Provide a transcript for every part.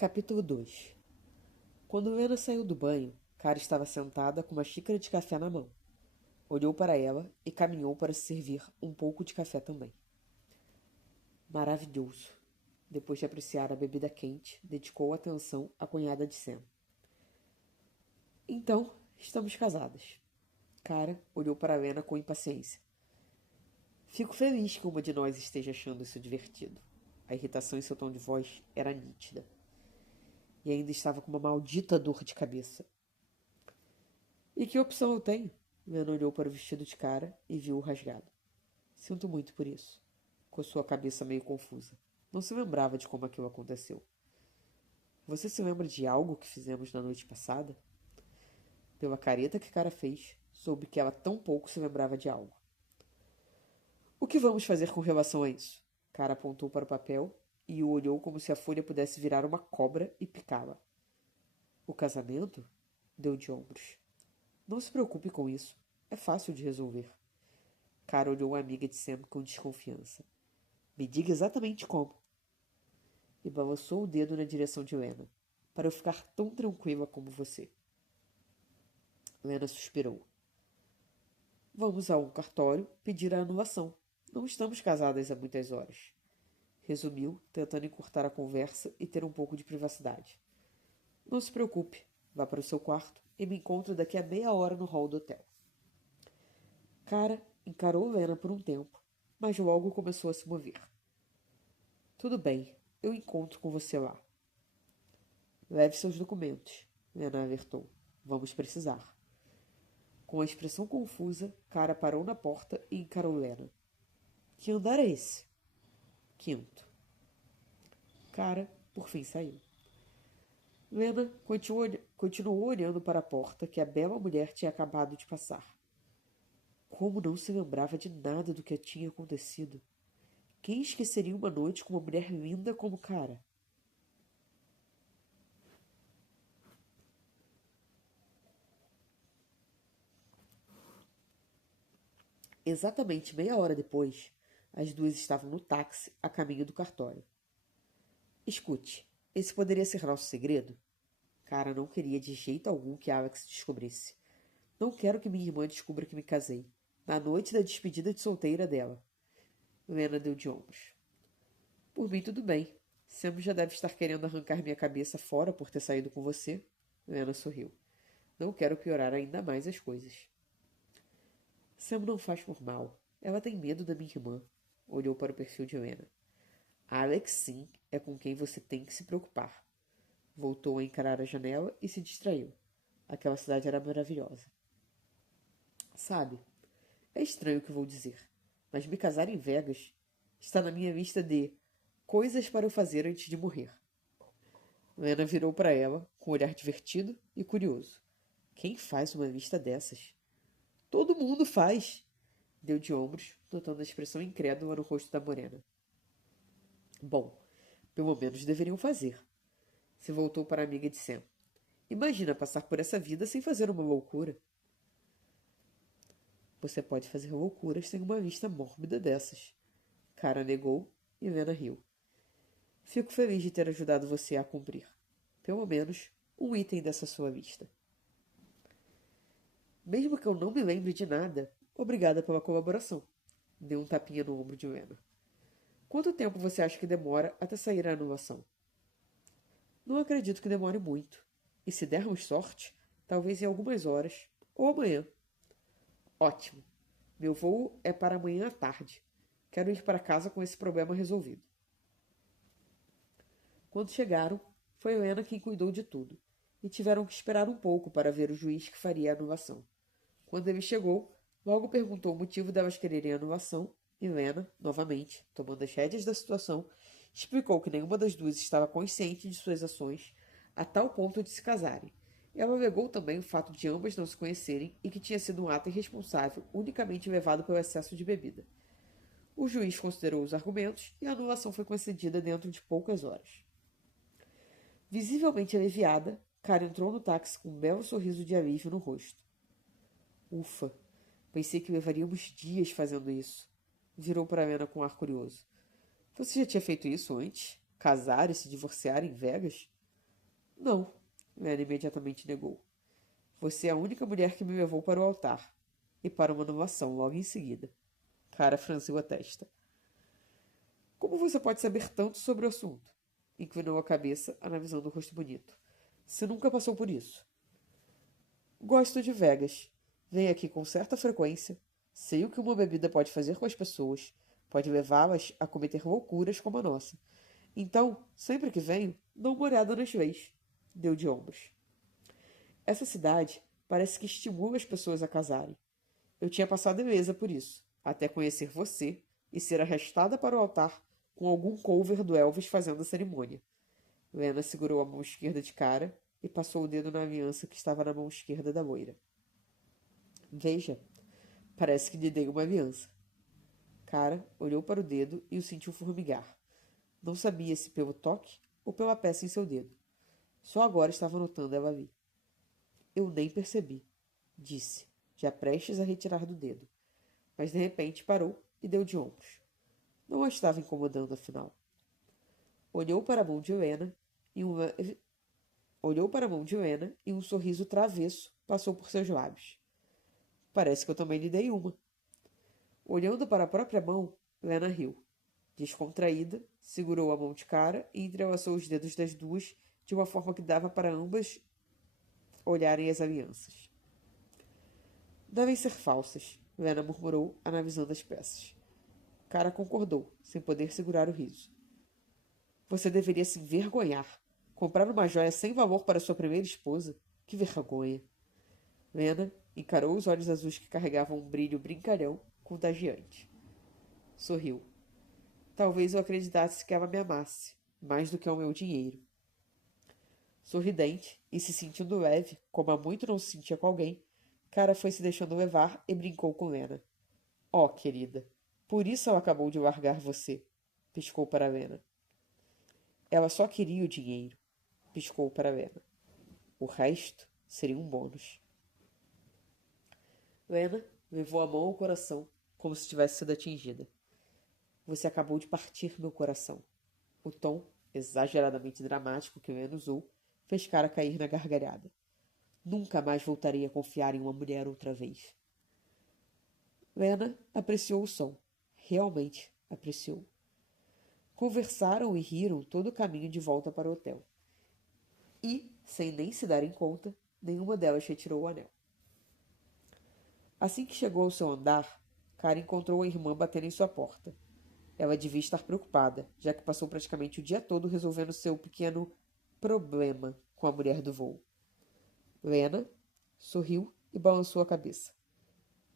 Capítulo 2. Quando Lena saiu do banho, Cara estava sentada com uma xícara de café na mão. Olhou para ela e caminhou para se servir um pouco de café também. Maravilhoso. Depois de apreciar a bebida quente, dedicou atenção à cunhada de Sam. Então, estamos casadas. Cara olhou para Lena com impaciência. Fico feliz que uma de nós esteja achando isso divertido. A irritação em seu tom de voz era nítida. E ainda estava com uma maldita dor de cabeça. E que opção eu tenho? Lena olhou para o vestido de Cara e viu-o rasgado. Sinto muito por isso. Coçou a cabeça meio confusa. Não se lembrava de como aquilo aconteceu. Você se lembra de algo que fizemos na noite passada? Pela careta que Cara fez, soube que ela tão pouco se lembrava de algo. O que vamos fazer com relação a isso? Cara apontou para o papel e o olhou como se a folha pudesse virar uma cobra e picá-la. O casamento? Deu de ombros. Não se preocupe com isso. É fácil de resolver. Cara olhou a amiga de Sam com desconfiança. Me diga exatamente como. E balançou o dedo na direção de Lena. Para eu ficar tão tranquila como você. Lena suspirou. Vamos a um cartório pedir a anulação. Não estamos casadas há muitas horas. Resumiu, tentando encurtar a conversa e ter um pouco de privacidade. Não se preocupe. Vá para o seu quarto e me encontre daqui a meia hora no hall do hotel. Cara encarou Lena por um tempo, mas logo começou a se mover. Tudo bem, eu encontro com você lá. Leve seus documentos, Lena alertou. Vamos precisar. Com a expressão confusa, Cara parou na porta e encarou Lena. Que andar é esse? Quinto. Cara, por fim, saiu. Lena continuou olhando para a porta que a bela mulher tinha acabado de passar. Como não se lembrava de nada do que tinha acontecido? Quem esqueceria uma noite com uma mulher linda como Cara? Exatamente meia hora depois, as duas estavam no táxi a caminho do cartório. Escute, esse poderia ser nosso segredo? Cara não queria de jeito algum que Alex descobrisse. Não quero que minha irmã descubra que me casei. Na noite da despedida de solteira dela. Lena deu de ombros. Por mim, tudo bem. Sam já deve estar querendo arrancar minha cabeça fora por ter saído com você. Lena sorriu. Não quero piorar ainda mais as coisas. Sam não faz por mal. Ela tem medo da minha irmã. Olhou para o perfil de Lena. Alex, sim, é com quem você tem que se preocupar. Voltou a encarar a janela e se distraiu. Aquela cidade era maravilhosa. Sabe, é estranho o que vou dizer, mas me casar em Vegas está na minha lista de coisas para eu fazer antes de morrer. Lena virou para ela, com um olhar divertido e curioso. Quem faz uma lista dessas? Todo mundo faz! Deu de ombros, notando a expressão incrédula no rosto da morena. Bom, pelo menos deveriam fazer. Se voltou para a amiga de Sam. Imagina passar por essa vida sem fazer uma loucura. Você pode fazer loucuras sem uma lista mórbida dessas. Cara negou e Lena riu. Fico feliz de ter ajudado você a cumprir. Pelo menos um item dessa sua lista. Mesmo que eu não me lembre de nada, obrigada pela colaboração. Deu um tapinha no ombro de Lena. Quanto tempo você acha que demora até sair a anulação? Não acredito que demore muito. E se dermos sorte, talvez em algumas horas ou amanhã. Ótimo. Meu voo é para amanhã à tarde. Quero ir para casa com esse problema resolvido. Quando chegaram, foi Helena quem cuidou de tudo, e tiveram que esperar um pouco para ver o juiz que faria a anulação. Quando ele chegou, logo perguntou o motivo delas quererem a anulação, e Helena, novamente, tomando as rédeas da situação, explicou que nenhuma das duas estava consciente de suas ações a tal ponto de se casarem. Ela alegou também o fato de ambas não se conhecerem e que tinha sido um ato irresponsável, unicamente levado pelo excesso de bebida. O juiz considerou os argumentos e a anulação foi concedida dentro de poucas horas. Visivelmente aliviada, Cara entrou no táxi com um belo sorriso de alívio no rosto. Ufa, pensei que levaríamos dias fazendo isso. Virou para Lena com um ar curioso. Você já tinha feito isso antes? Casar e se divorciar em Vegas? Não, Lena imediatamente negou. Você é a única mulher que me levou para o altar. E para uma novação logo em seguida. Cara franziu a testa. Como você pode saber tanto sobre o assunto? Inclinou a cabeça, analisando o rosto bonito. Você nunca passou por isso. Gosto de Vegas. Venho aqui com certa frequência. Sei o que uma bebida pode fazer com as pessoas. Pode levá-las a cometer loucuras como a nossa. Então, sempre que venho, dou uma olhada nas leis. Deu de ombros. Essa cidade parece que estimula as pessoas a casarem. Eu tinha passado ilesa por isso, até conhecer você e ser arrastada para o altar com algum cover do Elvis fazendo a cerimônia. Lena segurou a mão esquerda de Cara e passou o dedo na aliança que estava na mão esquerda da loira. Veja, parece que lhe dei uma aliança. Cara olhou para o dedo e o sentiu formigar. Não sabia se pelo toque ou pela peça em seu dedo. Só agora estava notando ela ali. Eu nem percebi, disse, já prestes a retirar do dedo. Mas de repente parou e deu de ombros. Não a estava incomodando, afinal. Olhou para a mão de Helena e um sorriso travesso passou por seus lábios. Parece que eu também lhe dei uma. Olhando para a própria mão, Helena riu. Descontraída, segurou a mão de Cara e entrelaçou os dedos das duas de uma forma que dava para ambas olharem as alianças. Devem ser falsas, Helena murmurou, analisando as peças. Cara concordou, sem poder segurar o riso. Você deveria se envergonhar. Comprar uma joia sem valor para sua primeira esposa? Que vergonha. Lena encarou os olhos azuis que carregavam um brilho brincalhão, contagiante. Sorriu. Talvez eu acreditasse que ela me amasse, mais do que ao meu dinheiro. Sorridente e se sentindo leve, como há muito não se sentia com alguém, Cara foi se deixando levar e brincou com Lena. Oh, querida, por isso ela acabou de largar você, piscou para Lena. Ela só queria o dinheiro, piscou para Lena. O resto seria um bônus. Lena levou a mão ao coração, como se tivesse sido atingida. Você acabou de partir meu coração. O tom, exageradamente dramático que Lena usou, fez Cara cair na gargalhada. Nunca mais voltaria a confiar em uma mulher outra vez. Lena apreciou o som. Realmente apreciou. Conversaram e riram todo o caminho de volta para o hotel. E, sem nem se darem conta, nenhuma delas retirou o anel. Assim que chegou ao seu andar, Cara encontrou a irmã batendo em sua porta. Ela devia estar preocupada, já que passou praticamente o dia todo resolvendo seu pequeno problema com a mulher do voo. Lena sorriu e balançou a cabeça.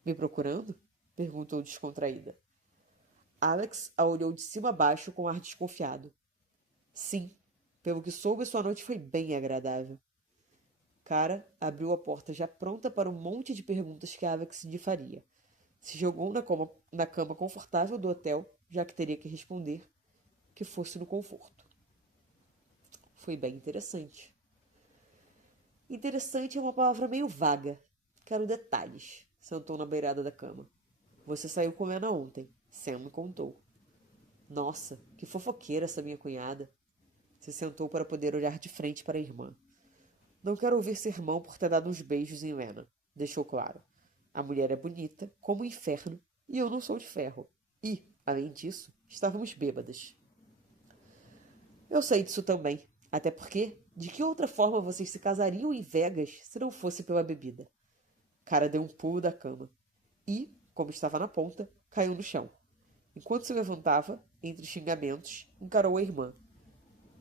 Me procurando? Perguntou descontraída. Alex a olhou de cima a baixo com ar desconfiado. Sim, pelo que soube, sua noite foi bem agradável. Cara abriu a porta já pronta para um monte de perguntas que Alex lhe faria. Se jogou na cama confortável do hotel, já que teria que responder, que fosse no conforto. Foi bem interessante. Interessante é uma palavra meio vaga. Quero detalhes. Sentou na beirada da cama. Você saiu com Lena ontem. Sam me contou. Nossa, que fofoqueira essa minha cunhada. Se sentou para poder olhar de frente para a irmã. Não quero ouvir sermão por ter dado uns beijos em Lena. Deixou claro. A mulher é bonita, como o inferno, e eu não sou de ferro. E, além disso, estávamos bêbadas. Eu sei disso também. Até porque, de que outra forma vocês se casariam em Vegas se não fosse pela bebida? Cara deu um pulo da cama. E, como estava na ponta, caiu no chão. Enquanto se levantava, entre xingamentos, encarou a irmã.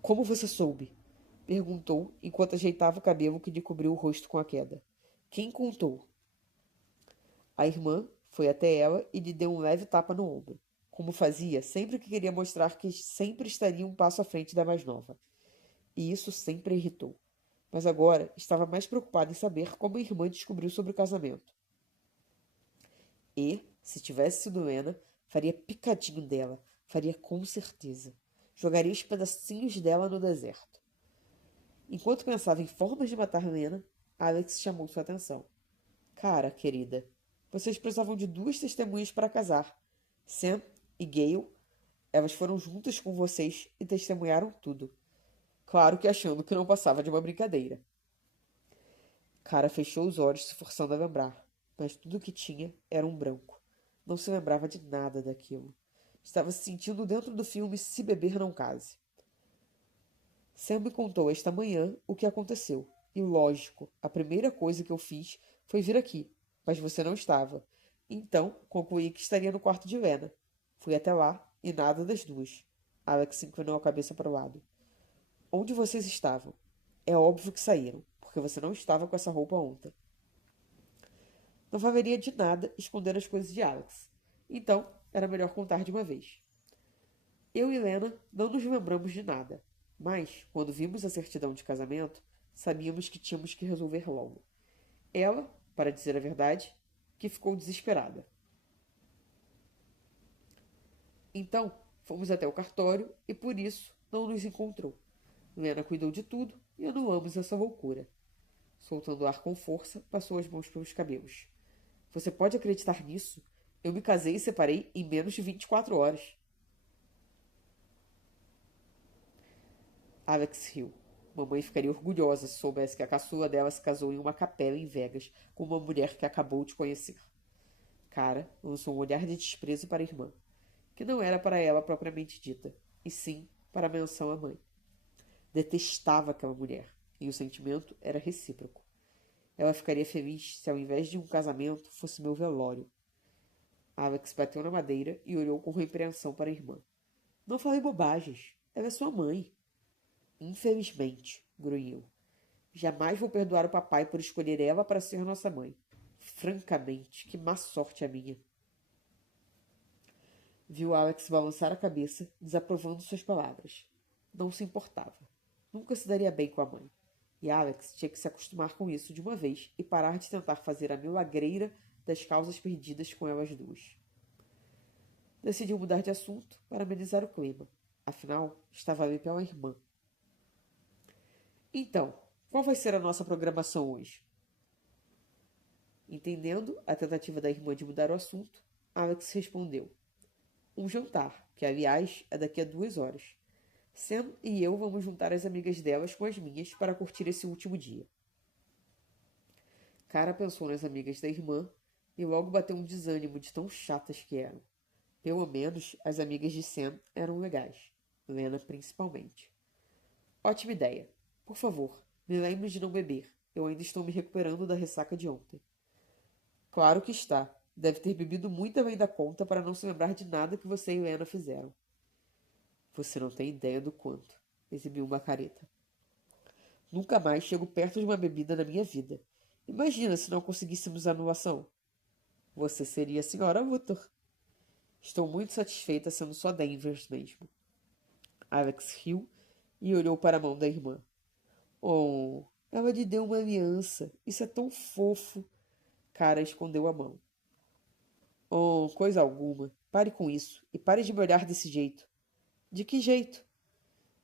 Como você soube? Perguntou, enquanto ajeitava o cabelo que lhe cobriu o rosto com a queda. Quem contou? A irmã foi até ela e lhe deu um leve tapa no ombro, como fazia sempre que queria mostrar que sempre estaria um passo à frente da mais nova. E isso sempre a irritou. Mas agora estava mais preocupada em saber como a irmã descobriu sobre o casamento. E, se tivesse sido Lena, faria picadinho dela, faria com certeza. Jogaria os pedacinhos dela no deserto. Enquanto pensava em formas de matar Lena, Alex chamou sua atenção. Cara, querida, vocês precisavam de 2 testemunhas para casar. Sam e Gale, elas foram juntas com vocês e testemunharam tudo. claro que achando que não passava de uma brincadeira. Cara fechou os olhos, se forçando a lembrar, mas tudo o que tinha era um branco. Não se lembrava de nada daquilo. Estava se sentindo dentro do filme Se Beber Não Case. Sam me contou esta manhã o que aconteceu. E lógico, a primeira coisa que eu fiz foi vir aqui, mas você não estava. Então, concluí que estaria no quarto de Lena. Fui até lá e nada das duas. Alex inclinou a cabeça para o lado. Onde vocês estavam? É óbvio que saíram, porque você não estava com essa roupa ontem. Não valeria de nada esconder as coisas de Alex. Então, era melhor contar de uma vez. Eu e Lena não nos lembramos de nada, mas, quando vimos a certidão de casamento, sabíamos que tínhamos que resolver logo. Ela, para dizer a verdade, que ficou desesperada. Então, fomos até o cartório e por isso não nos encontrou. Lena cuidou de tudo e anulamos essa loucura. Soltando o ar com força, passou as mãos pelos cabelos. Você pode acreditar nisso? Eu me casei e separei em menos de 24 horas. Alex riu. Mamãe ficaria orgulhosa se soubesse que a caçula dela se casou em uma capela em Vegas com uma mulher que acabou de conhecer. Cara lançou um olhar de desprezo para a irmã, que não era para ela propriamente dita, e sim para a menção à mãe. Detestava aquela mulher, e o sentimento era recíproco. Ela ficaria feliz se, ao invés de um casamento, fosse meu velório. Alex bateu na madeira e olhou com repreensão para a irmã. Não falei bobagens. Ela é sua mãe. Infelizmente, grunhiu. Jamais vou perdoar o papai por escolher ela para ser nossa mãe. Francamente, que má sorte a minha. Viu Alex balançar a cabeça, desaprovando suas palavras. Não se importava. Nunca se daria bem com a mãe. E Alex tinha que se acostumar com isso de uma vez e parar de tentar fazer a milagreira das causas perdidas com elas duas. Decidiu mudar de assunto para amenizar o clima. Afinal, estava ali pela irmã. Então, qual vai ser a nossa programação hoje? Entendendo a tentativa da irmã de mudar o assunto, Alex respondeu. Um jantar, que aliás é daqui a 2 horas. Sam e eu vamos juntar as amigas delas com as minhas para curtir esse último dia. Cara pensou nas amigas da irmã e logo bateu um desânimo de tão chatas que eram. Pelo menos as amigas de Sam eram legais. Lena principalmente. Ótima ideia. Por favor, me lembre de não beber. Eu ainda estou me recuperando da ressaca de ontem. Claro que está. Deve ter bebido muito além da conta para não se lembrar de nada que você e Lena fizeram. Você não tem ideia do quanto. Exibiu uma careta. Nunca mais chego perto de uma bebida na minha vida. Imagina se não conseguíssemos a anulação. Você seria a senhora Luthor. Estou muito satisfeita sendo só Danvers mesmo. Alex riu e olhou para a mão da irmã. Oh, ela lhe deu uma aliança. Isso é tão fofo. Cara escondeu a mão. Oh, coisa alguma. Pare com isso. E pare de me olhar desse jeito. De que jeito?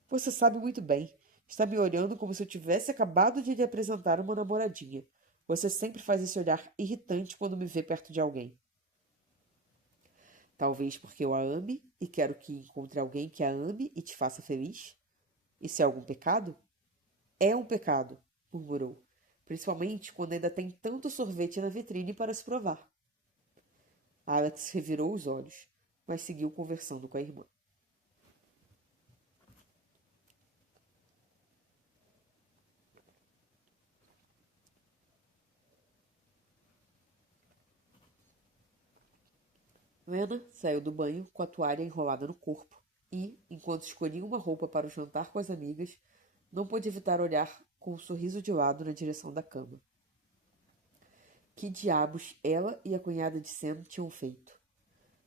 Você sabe muito bem. Está me olhando como se eu tivesse acabado de lhe apresentar uma namoradinha. Você sempre faz esse olhar irritante quando me vê perto de alguém. Talvez porque eu a ame e quero que encontre alguém que a ame e te faça feliz? Isso é algum pecado? É um pecado, murmurou, principalmente quando ainda tem tanto sorvete na vitrine para se provar. Alex revirou os olhos, mas seguiu conversando com a irmã. Lena saiu do banho com a toalha enrolada no corpo e, enquanto escolhia uma roupa para o jantar com as amigas, não pôde evitar olhar com um sorriso de lado na direção da cama. Que diabos ela e a cunhada de Sam tinham feito?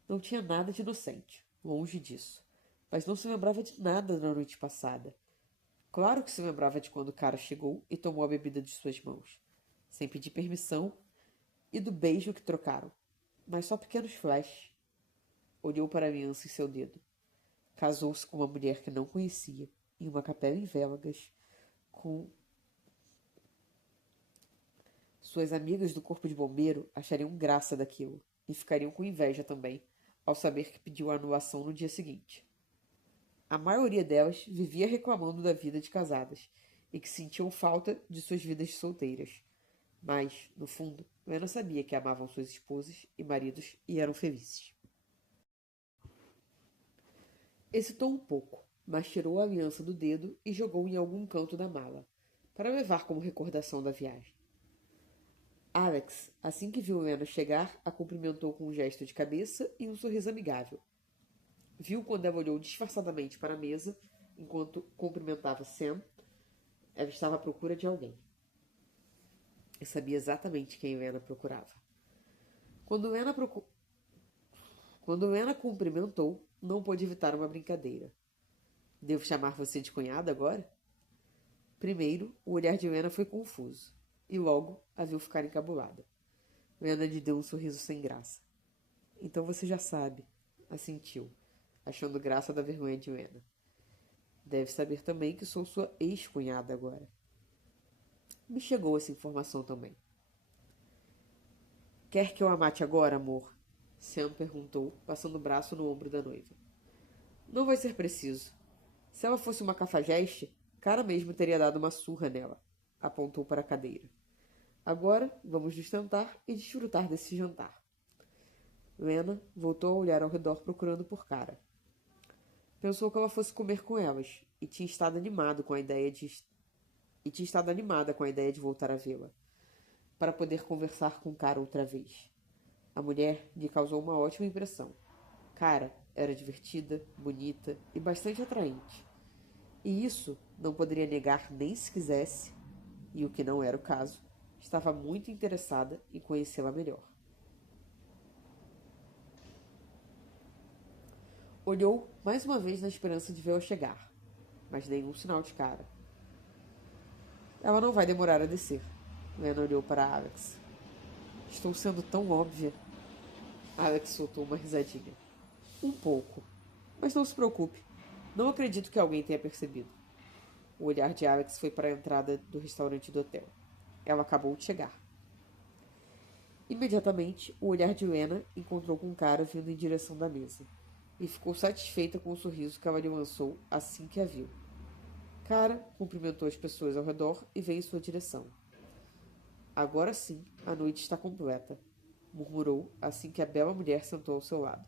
Não tinha nada de inocente, longe disso, mas não se lembrava de nada da noite passada. Claro que se lembrava de quando o cara chegou e tomou a bebida de suas mãos, sem pedir permissão, e do beijo que trocaram, mas só pequenos flashes. Olhou para a aliança em seu dedo. Casou-se com uma mulher que não conhecia, em uma capela em Vegas, com suas amigas do corpo de bombeiro achariam graça daquilo, e ficariam com inveja também, ao saber que pediu a anulação no dia seguinte. A maioria delas vivia reclamando da vida de casadas e que sentiam falta de suas vidas solteiras. Mas, no fundo, Lena sabia que amavam suas esposas e maridos e eram felizes. Hesitou um pouco, mas tirou a aliança do dedo e jogou em algum canto da mala, para levar como recordação da viagem. Alex, assim que viu Lena chegar, a cumprimentou com um gesto de cabeça e um sorriso amigável. Viu quando ela olhou disfarçadamente para a mesa, enquanto cumprimentava Sam. Ela estava à procura de alguém. E sabia exatamente quem Lena procurava. Quando Lena cumprimentou, não pôde evitar uma brincadeira. Devo chamar você de cunhada agora? Primeiro, o olhar de Lena foi confuso, e logo a viu ficar encabulada. Lena lhe deu um sorriso sem graça. Então você já sabe, assentiu, achando graça da vergonha de Lena. Deve saber também que sou sua ex-cunhada agora. Me chegou essa informação também. Quer que eu a mate agora, amor? Sam perguntou, passando o braço no ombro da noiva. Não vai ser preciso. Se ela fosse uma cafajeste, Cara mesmo teria dado uma surra nela. Apontou para a cadeira. Agora vamos nos sentar e desfrutar desse jantar. Lena voltou a olhar ao redor procurando por Cara. Pensou que ela fosse comer com elas e tinha estado animada com a ideia de voltar a vê-la, para poder conversar com Cara outra vez. A mulher lhe causou uma ótima impressão. Cara era divertida, bonita e bastante atraente. E isso não poderia negar nem se quisesse, e o que não era o caso, estava muito interessada em conhecê-la melhor. Olhou mais uma vez na esperança de vê-la chegar, mas nenhum sinal de Cara. Ela não vai demorar a descer. Lena olhou para Alex. Estou sendo tão óbvia. Alex soltou uma risadinha. Um pouco. Mas não se preocupe. Não acredito que alguém tenha percebido. O olhar de Alex foi para a entrada do restaurante do hotel. Ela acabou de chegar. Imediatamente, o olhar de Lena encontrou com Cara vindo em direção da mesa, e ficou satisfeita com o sorriso que ela lhe lançou assim que a viu. Cara cumprimentou as pessoas ao redor e veio em sua direção. Agora sim, a noite está completa, murmurou assim que a bela mulher sentou ao seu lado.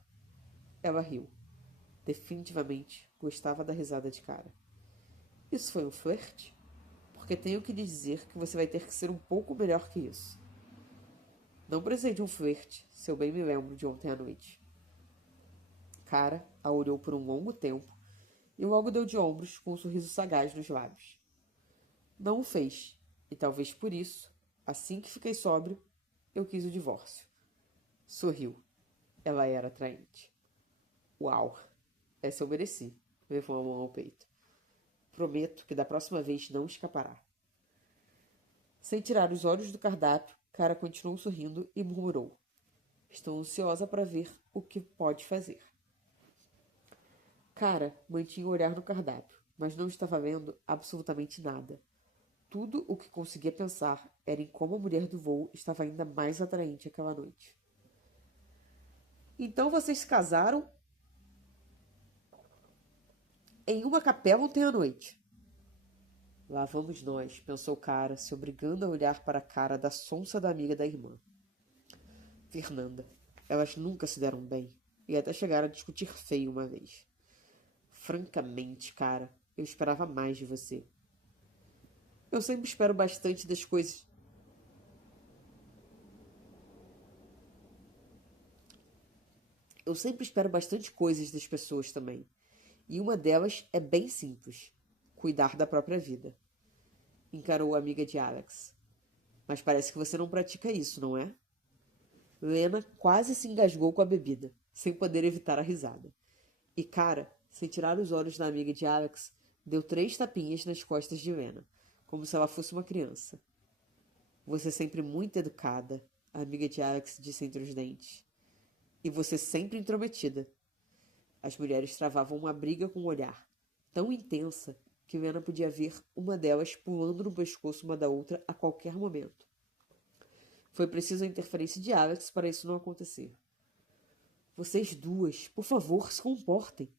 Ela riu. Definitivamente gostava da risada de Cara. Isso foi um flerte? Porque tenho que lhe dizer que você vai ter que ser um pouco melhor que isso. Não precisei de um flerte, se eu bem me lembro de ontem à noite. Cara a olhou por um longo tempo e logo deu de ombros com um sorriso sagaz nos lábios. Não o fez, e talvez por isso, assim que fiquei sóbrio, eu quis o divórcio. Sorriu. Ela era atraente. Uau! Essa eu mereci, levou a mão ao peito. Prometo que da próxima vez não escapará. Sem tirar os olhos do cardápio, Cara continuou sorrindo e murmurou. Estou ansiosa para ver o que pode fazer. Cara mantinha o olhar no cardápio, mas não estava vendo absolutamente nada. Tudo o que conseguia pensar era em como a mulher do voo estava ainda mais atraente aquela noite. Então vocês se casaram em uma capela ontem à noite. Lá vamos nós, pensou Cara, se obrigando a olhar para a cara da sonsa da amiga da irmã. Fernanda. Elas nunca se deram bem, e até chegaram a discutir feio uma vez. Francamente, Cara, eu esperava mais de você. Eu sempre espero bastante das coisas. Eu sempre espero bastante coisas das pessoas também. E uma delas é bem simples: cuidar da própria vida. Encarou a amiga de Alex. Mas parece que você não pratica isso, não é? Lena quase se engasgou com a bebida, sem poder evitar a risada. E Cara, sem tirar os olhos da amiga de Alex, deu 3 tapinhas nas costas de Lena, como se ela fosse uma criança. Você é sempre muito educada, a amiga de Alex disse entre os dentes. E você sempre intrometida. As mulheres travavam uma briga com o olhar, tão intensa que Lena podia ver uma delas pulando no pescoço uma da outra a qualquer momento. Foi preciso a interferência de Alex para isso não acontecer. Vocês duas, por favor, se comportem.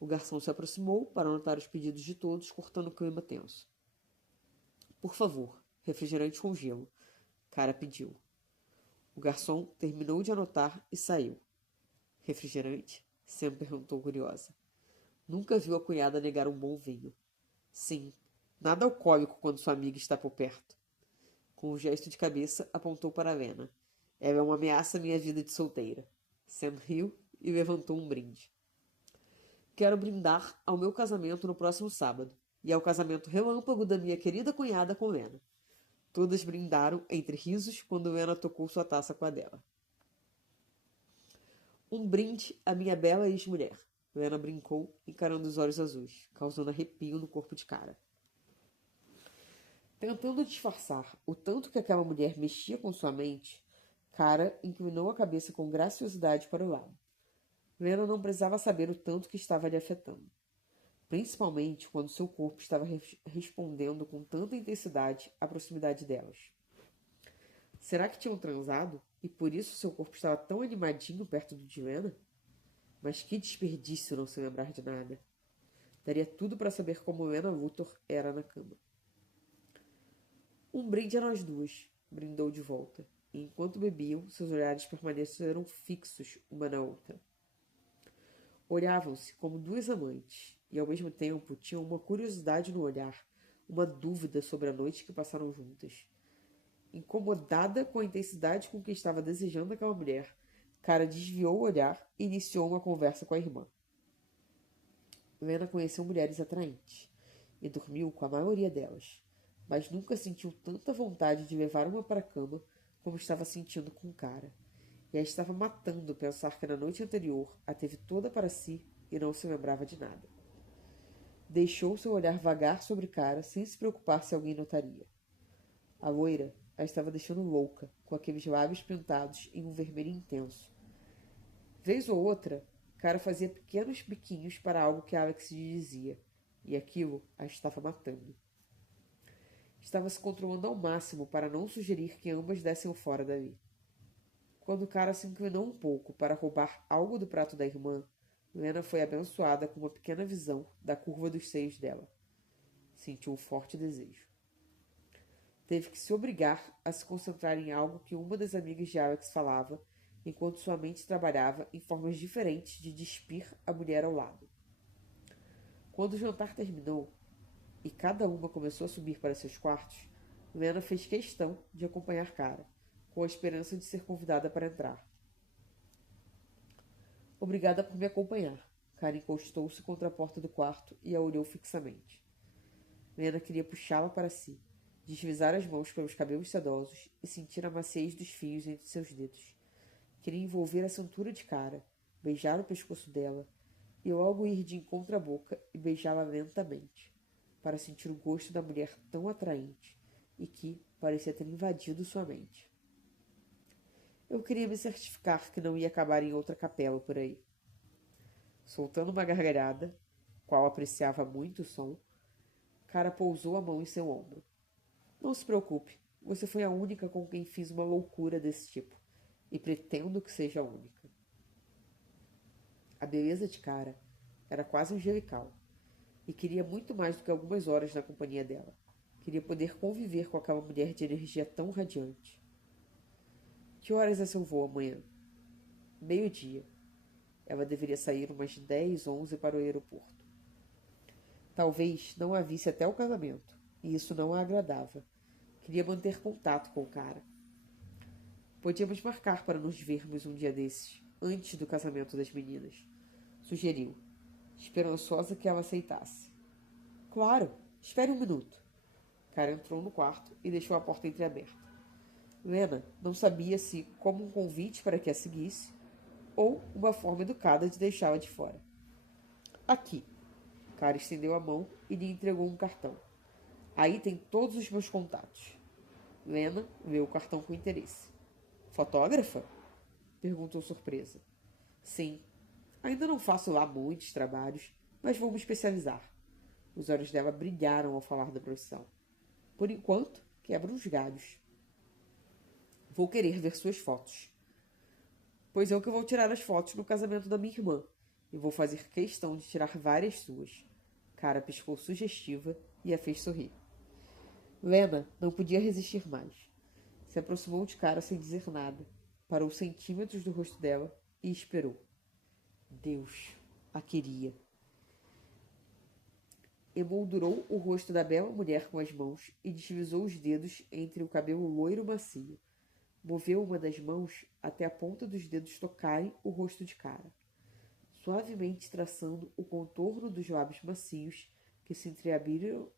O garçom se aproximou para anotar os pedidos de todos, cortando o clima tenso. Por favor, refrigerante com gelo, Cara pediu. O garçom terminou de anotar e saiu. Refrigerante? Sam perguntou curiosa. Nunca viu a cunhada negar um bom vinho. Sim, nada alcoólico quando sua amiga está por perto. Com um gesto de cabeça, apontou para Lena. Ela é uma ameaça à minha vida de solteira. Sam riu e levantou um brinde. Quero brindar ao meu casamento no próximo sábado e ao casamento relâmpago da minha querida cunhada com Lena. Todas brindaram entre risos quando Lena tocou sua taça com a dela. Um brinde à minha bela ex-mulher. Lena brincou, encarando os olhos azuis, causando arrepio no corpo de Cara. Tentando disfarçar o tanto que aquela mulher mexia com sua mente, Cara inclinou a cabeça com graciosidade para o lado. Lena não precisava saber o tanto que estava lhe afetando, principalmente quando seu corpo estava respondendo com tanta intensidade à proximidade delas. Será que tinham transado e por isso seu corpo estava tão animadinho perto do de Lena? Mas que desperdício não se lembrar de nada. Daria tudo para saber como Lena Luthor era na cama. Um brinde a nós duas, brindou de volta, e enquanto bebiam, seus olhares permaneceram fixos uma na outra. Olhavam-se como duas amantes, e ao mesmo tempo tinham uma curiosidade no olhar, uma dúvida sobre a noite que passaram juntas. Incomodada com a intensidade com que estava desejando aquela mulher, Cara desviou o olhar e iniciou uma conversa com a irmã. Lena conheceu mulheres atraentes e dormiu com a maioria delas, mas nunca sentiu tanta vontade de levar uma para a cama como estava sentindo com Cara. E a estava matando pensar que na noite anterior a teve toda para si e não se lembrava de nada. Deixou seu olhar vagar sobre Cara sem se preocupar se alguém notaria. A loira a estava deixando louca, com aqueles lábios pintados em um vermelho intenso. Vez ou outra, Cara fazia pequenos biquinhos para algo que Alex lhe dizia, e aquilo a estava matando. Estava se controlando ao máximo para não sugerir que ambas dessem o fora dali. Quando Cara se inclinou um pouco para roubar algo do prato da irmã, Lena foi abençoada com uma pequena visão da curva dos seios dela. Sentiu um forte desejo. Teve que se obrigar a se concentrar em algo que uma das amigas de Alex falava, enquanto sua mente trabalhava em formas diferentes de despir a mulher ao lado. Quando o jantar terminou e cada uma começou a subir para seus quartos, Lena fez questão de acompanhar Cara, com a esperança de ser convidada para entrar. Obrigada por me acompanhar. Cara encostou-se contra a porta do quarto e a olhou fixamente. Lena queria puxá-la para si, deslizar as mãos pelos cabelos sedosos e sentir a maciez dos fios entre seus dedos. Queria envolver a cintura de Cara, beijar o pescoço dela e logo ir de encontro à boca e beijá-la lentamente, para sentir o gosto da mulher tão atraente e que parecia ter invadido sua mente. Eu queria me certificar que não ia acabar em outra capela por aí. Soltando uma gargalhada, qual apreciava muito o som, Cara pousou a mão em seu ombro. Não se preocupe, você foi a única com quem fiz uma loucura desse tipo, e pretendo que seja a única. A beleza de Cara era quase angelical, e queria muito mais do que algumas horas na companhia dela. Queria poder conviver com aquela mulher de energia tão radiante. Que horas é seu voo amanhã? 12:00. Ela deveria sair umas 10, 11 para o aeroporto. Talvez não a visse até o casamento, e isso não a agradava. Queria manter contato com o Cara. Podíamos marcar para nos vermos um dia desses, antes do casamento das meninas, sugeriu, esperançosa que ela aceitasse. Claro, espere um minuto. Cara entrou no quarto e deixou a porta entreaberta. Lena não sabia se como um convite para que a seguisse ou uma forma educada de deixá-la de fora. Aqui. Cara estendeu a mão e lhe entregou um cartão. Aí tem todos os meus contatos. Lena leu o cartão com interesse. Fotógrafa? Perguntou surpresa. Sim. Ainda não faço lá muitos trabalhos, mas vou me especializar. Os olhos dela brilharam ao falar da profissão. Por enquanto, quebra uns galhos. Vou querer ver suas fotos. Pois eu que vou tirar as fotos no casamento da minha irmã. e vou fazer questão de tirar várias suas. Cara piscou sugestiva e a fez sorrir. Lena não podia resistir mais. Se aproximou de Cara sem dizer nada, parou centímetros do rosto dela e esperou. Deus a queria. Emoldurou o rosto da bela mulher com as mãos e deslizou os dedos entre o cabelo loiro macio. Moveu uma das mãos até a ponta dos dedos tocarem o rosto de Cara, suavemente traçando o contorno dos lábios macios que se entreabriram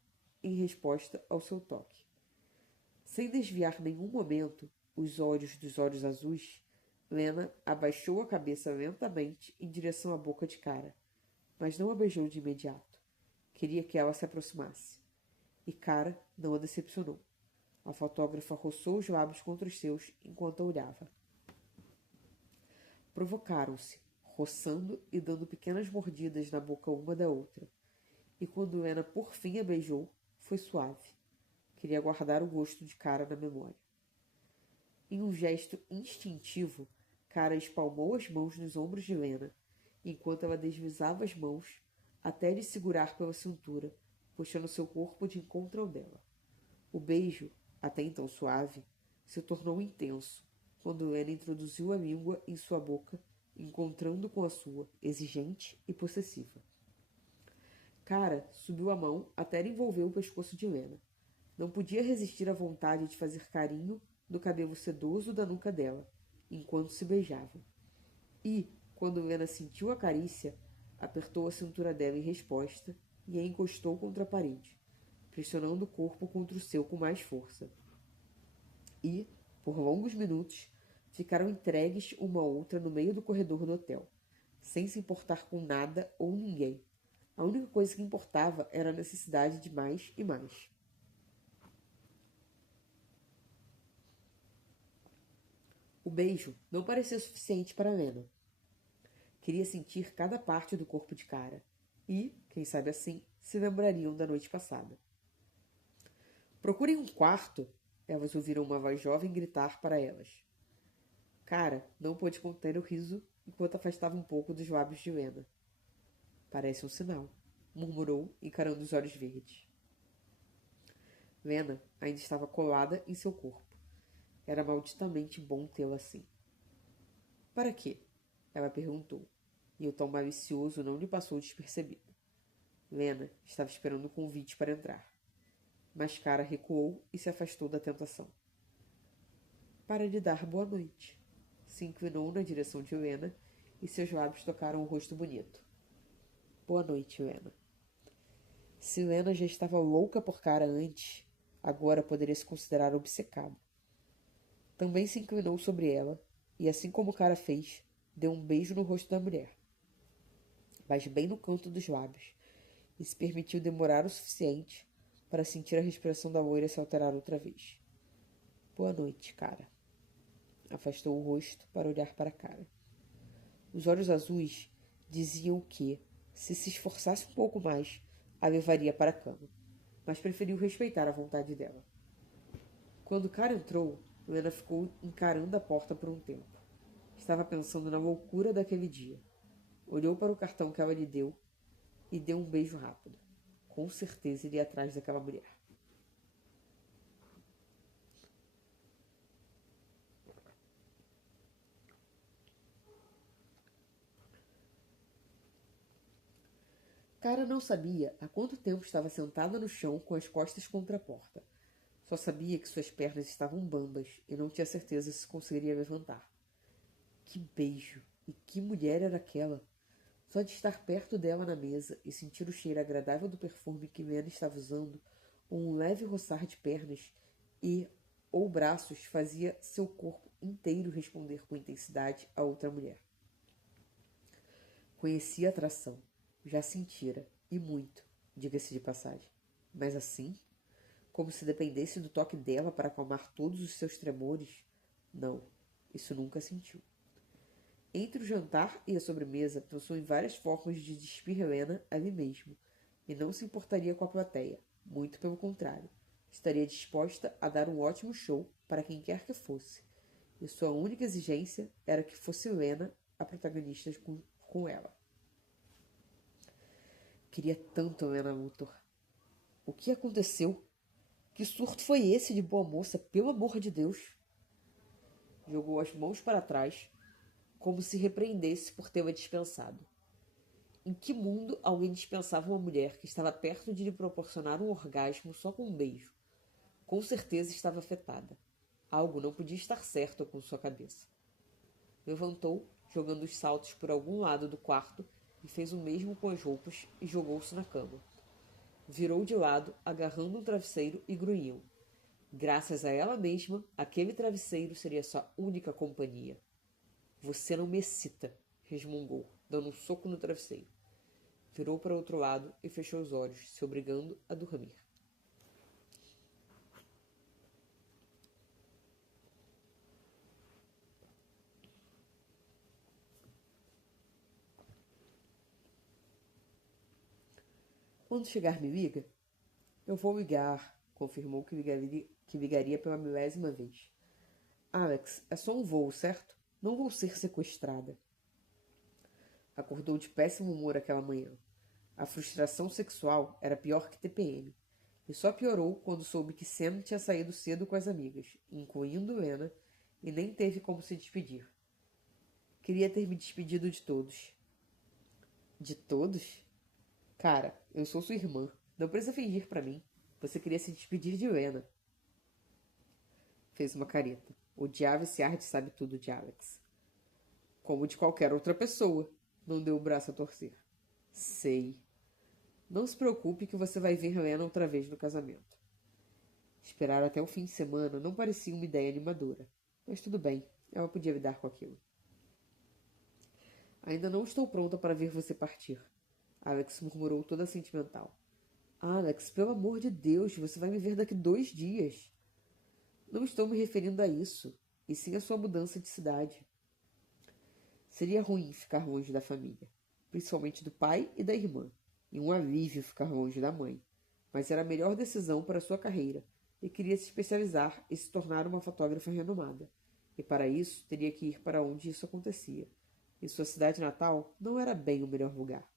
em resposta ao seu toque. Sem desviar nenhum momento os olhos dos olhos azuis, Lena abaixou a cabeça lentamente em direção à boca de Cara, mas não a beijou de imediato. Queria que ela se aproximasse. E Cara não a decepcionou. A fotógrafa roçou os lábios contra os seus enquanto a olhava. Provocaram-se, roçando e dando pequenas mordidas na boca uma da outra. E quando Lena por fim a beijou, foi suave. Queria guardar o gosto de Cara na memória. Em um gesto instintivo, Cara espalmou as mãos nos ombros de Lena, enquanto ela deslizava as mãos até lhe segurar pela cintura, puxando seu corpo de encontro ao dela. O beijo, até então suave, se tornou intenso quando Lena introduziu a língua em sua boca, encontrando com a sua, exigente e possessiva. Cara subiu a mão até envolver o pescoço de Lena. Não podia resistir à vontade de fazer carinho no cabelo sedoso da nuca dela, enquanto se beijavam. E, quando Lena sentiu a carícia, apertou a cintura dela em resposta e a encostou contra a parede, pressionando o corpo contra o seu com mais força. E, por longos minutos, ficaram entregues uma à outra no meio do corredor do hotel, sem se importar com nada ou ninguém. A única coisa que importava era a necessidade de mais e mais. O beijo não parecia suficiente para Lena. Queria sentir cada parte do corpo de Cara e, quem sabe assim, se lembrariam da noite passada. Procurem um quarto, elas ouviram uma voz jovem gritar para elas. Cara não pôde conter o riso enquanto afastava um pouco dos lábios de Lena. Parece um sinal, murmurou, encarando os olhos verdes. Lena ainda estava colada em seu corpo. Era malditamente bom tê-la assim. Para quê? Ela perguntou, e o tom malicioso não lhe passou despercebido. Lena estava esperando o convite para entrar. Mas Cara recuou e se afastou da tentação. Para lhe dar boa noite. Se inclinou na direção de Lena e seus lábios tocaram o rosto bonito. Boa noite, Lena. Se Lena já estava louca por Cara antes, agora poderia se considerar obcecada. Também se inclinou sobre ela e, assim como Cara fez, deu um beijo no rosto da mulher, mas bem no canto dos lábios, e se permitiu demorar o suficiente para sentir a respiração da loira se alterar outra vez. Boa noite, Cara. Afastou o rosto para olhar para Cara. Os olhos azuis diziam que, se esforçasse um pouco mais, a levaria para a cama, mas preferiu respeitar a vontade dela. Quando Cara entrou, Lena ficou encarando a porta por um tempo. Estava pensando na loucura daquele dia. Olhou para o cartão que ela lhe deu e deu um beijo rápido. Com certeza iria atrás daquela mulher. Cara não sabia há quanto tempo estava sentada no chão com as costas contra a porta. Só sabia que suas pernas estavam bambas e não tinha certeza se conseguiria levantar. Que beijo! E que mulher era aquela! Só de estar perto dela na mesa e sentir o cheiro agradável do perfume que Lena estava usando, ou um leve roçar de pernas ou braços fazia seu corpo inteiro responder com intensidade a outra mulher. Conhecia a atração, já sentira, e muito, diga-se de passagem. Mas assim, como se dependesse do toque dela para acalmar todos os seus tremores, não, isso nunca sentiu. Entre o jantar e a sobremesa, pensou em várias formas de despir Helena ali mesmo, e não se importaria com a plateia, muito pelo contrário. Estaria disposta a dar um ótimo show para quem quer que fosse, e sua única exigência era que fosse Helena a protagonista com ela. Queria tanto Lena Luthor. O que aconteceu? Que surto foi esse de boa moça, pelo amor de Deus? Jogou as mãos para trás, como se repreendesse por tê-la dispensado. Em que mundo alguém dispensava uma mulher que estava perto de lhe proporcionar um orgasmo só com um beijo? Com certeza estava afetada. Algo não podia estar certo com sua cabeça. Levantou, jogando os saltos por algum lado do quarto, e fez o mesmo com as roupas e jogou-se na cama. Virou de lado, agarrando um travesseiro e grunhiu. Graças a ela mesma, aquele travesseiro seria sua única companhia. Você não me excita, resmungou, dando um soco no travesseiro. Virou para o outro lado e fechou os olhos, se obrigando a dormir. Quando chegar, me liga? Eu vou ligar, confirmou que ligaria pela milésima vez. Alex, é só um voo, certo? Não vou ser sequestrada. Acordou de péssimo humor aquela manhã. A frustração sexual era pior que TPM. E só piorou quando soube que Sam tinha saído cedo com as amigas, incluindo Lena, e nem teve como se despedir. Queria ter me despedido de todos. De todos? Cara, eu sou sua irmã. Não precisa fingir pra mim. Você queria se despedir de Lena. Fez uma careta. Odiava esse ar de sabe-tudo de Alex. Como de qualquer outra pessoa. Não deu o braço a torcer. Sei. Não se preocupe que você vai ver Lena outra vez no casamento. Esperar até o fim de semana não parecia uma ideia animadora. Mas tudo bem, ela podia lidar com aquilo. Ainda não estou pronta para ver você partir. Alex murmurou toda sentimental. Alex, pelo amor de Deus, você vai me ver daqui 2 dias. Não estou me referindo a isso, e sim a sua mudança de cidade. Seria ruim ficar longe da família, principalmente do pai e da irmã, e um alívio ficar longe da mãe. Mas era a melhor decisão para sua carreira, e queria se especializar e se tornar uma fotógrafa renomada. E para isso teria que ir para onde isso acontecia. E sua cidade natal não era bem o melhor lugar.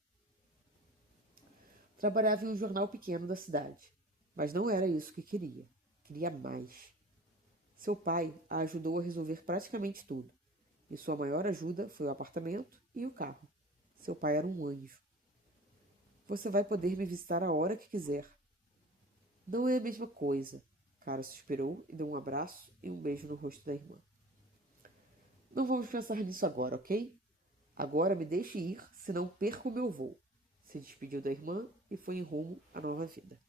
Trabalhava em um jornal pequeno da cidade, mas não era isso que queria. Queria mais. Seu pai a ajudou a resolver praticamente tudo, e sua maior ajuda foi o apartamento e o carro. Seu pai era um anjo. Você vai poder me visitar a hora que quiser. Não é a mesma coisa. Cara suspirou e deu um abraço e um beijo no rosto da irmã. Não vamos pensar nisso agora, ok? Agora me deixe ir, senão perco o meu voo. Se despediu da irmã e foi em rumo à nova vida.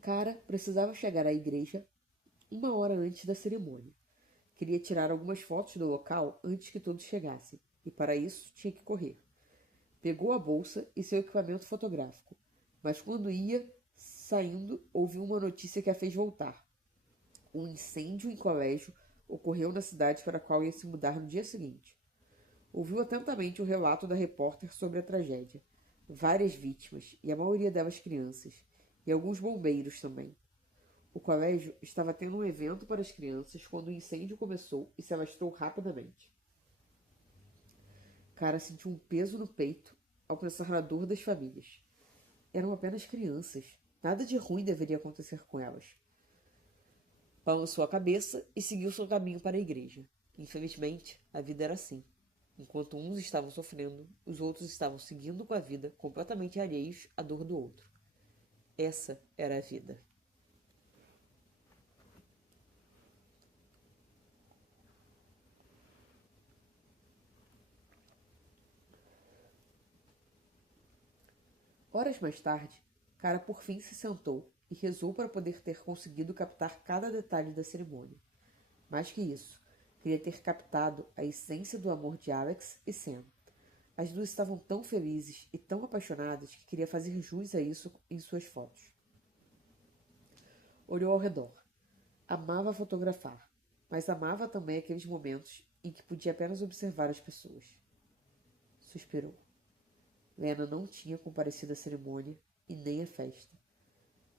Cara precisava chegar à igreja 1 hora antes da cerimônia. Queria tirar algumas fotos do local antes que todos chegassem, e para isso tinha que correr. Pegou a bolsa e seu equipamento fotográfico, mas quando ia saindo, ouviu uma notícia que a fez voltar. Um incêndio em colégio ocorreu na cidade para a qual ia se mudar no dia seguinte. Ouviu atentamente o relato da repórter sobre a tragédia. Várias vítimas, e a maioria delas crianças, e alguns bombeiros também. O colégio estava tendo um evento para as crianças quando o incêndio começou e se alastrou rapidamente. Cara sentiu um peso no peito ao pensar na dor das famílias. Eram apenas crianças. Nada de ruim deveria acontecer com elas. Balançou a cabeça e seguiu seu caminho para a igreja. Infelizmente, a vida era assim. Enquanto uns estavam sofrendo, os outros estavam seguindo com a vida, completamente alheios à dor do outro. Essa era a vida. Horas mais tarde, Cara por fim se sentou e rezou para poder ter conseguido captar cada detalhe da cerimônia. Mais que isso, queria ter captado a essência do amor de Alex e Sam. As duas estavam tão felizes e tão apaixonadas que queria fazer jus a isso em suas fotos. Olhou ao redor. Amava fotografar, mas amava também aqueles momentos em que podia apenas observar as pessoas. Suspirou. Lena não tinha comparecido à cerimônia e nem à festa.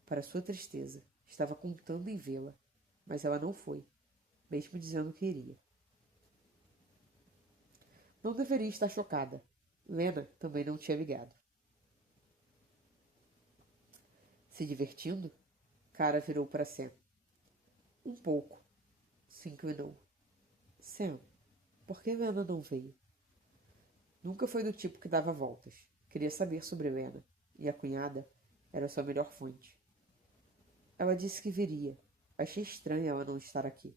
Para sua tristeza, Estava contando em vê-la, mas ela não foi, mesmo dizendo que iria. Não deveria estar chocada. Lena também não tinha ligado. Se divertindo? Cara virou para Sam. Um pouco. Se inclinou. Sam, por que Lena não veio? Nunca foi do tipo que dava voltas. Queria saber sobre Lena. E a cunhada era sua melhor fonte. Ela disse que viria. Achei estranha ela não estar aqui.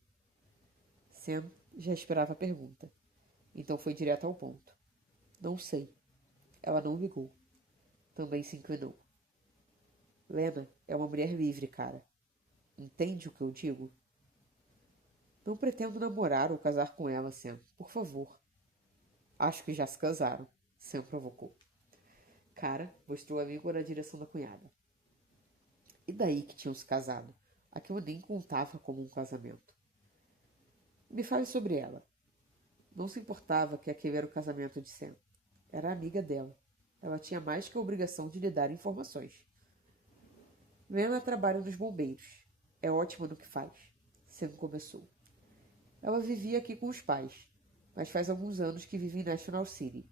Sam já esperava a pergunta. Então foi direto ao ponto. Não sei. Ela não ligou. Também se inclinou. Lena é uma mulher livre, cara. Entende o que eu digo? Não pretendo namorar ou casar com ela, Sam. Por favor. Acho que já se casaram. Sam provocou. Cara mostrou a língua na direção da cunhada. E daí que tinham se casado? Aquilo nem contava como um casamento. Me fale sobre ela. Não se importava que aquele era o casamento de Sam. Era amiga dela. Ela tinha mais que a obrigação de lhe dar informações. Lena trabalha nos bombeiros. É ótima no que faz. Sam começou. Ela vivia aqui com os pais, mas faz alguns anos que vive em National City.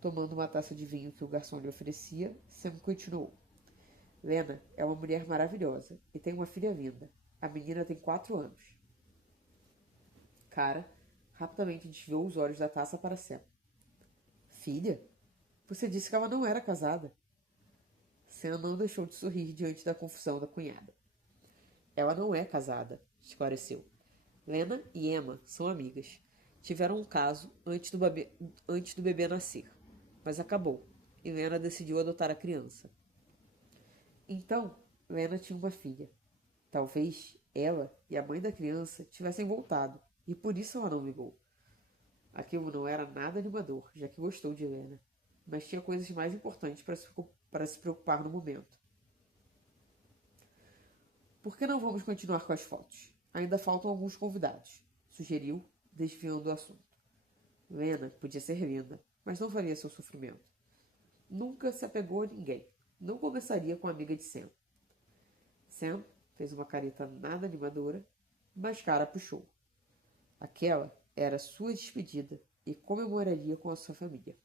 Tomando uma taça de vinho que o garçom lhe oferecia, Sam continuou. Lena é uma mulher maravilhosa e tem uma filha linda. A menina tem 4 anos. Cara rapidamente desviou os olhos da taça para Sam. Filha? Você disse que ela não era casada. Sam não deixou de sorrir diante da confusão da cunhada. Ela não é casada, esclareceu. Lena e Emma são amigas. Tiveram um caso antes do bebê nascer, mas acabou, e Lena decidiu adotar a criança. Então, Lena tinha uma filha. Talvez ela e a mãe da criança tivessem voltado, e por isso ela não ligou. Aquilo não era nada animador, já que gostou de Lena, mas tinha coisas mais importantes para se preocupar no momento. Por que não vamos continuar com as fotos? Ainda faltam alguns convidados, sugeriu, desviando o assunto. Lena podia ser linda, mas não faria seu sofrimento. Nunca se apegou a ninguém. Não começaria com a amiga de Sam. Sam fez uma careta nada animadora, mas Cara puxou. Aquela era sua despedida e comemoraria com a sua família.